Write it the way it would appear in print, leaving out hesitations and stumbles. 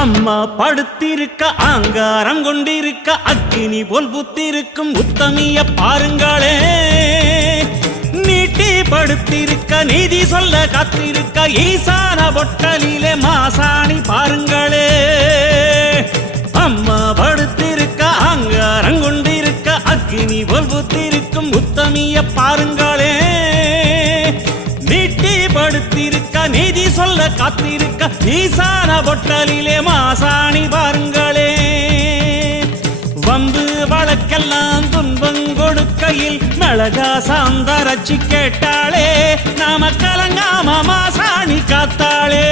அம்மா படுத்திருக்க ஆங்காரம் கொண்டிருக்க அக்கினி போல் புத்திருக்கும் உத்தமிய பாருங்களே. நீட்டி படுத்திருக்க நீதி சொல்ல காத்திருக்க ஈசான பொட்டலிலே மாசாணி பாருங்களே. அம்மா படுத்திருக்க ஆங்காரம் கொண்டிருக்க அக்கினி போல் புத்திருக்கும் உத்தமிய பாருங்களே. நீட்டி படுத்திருக்க நீதி சொல்ல காத்திருக்க ஈசான பொட்டலிலே மாசாணி பாருங்களே. வம்பு வழக்கெல்லாம் துன்பம் கொடுக்கையில் மிளகா சாந்தரச்சி கேட்டாளே. நாம கலங்காம மாசாணி காத்தாளே.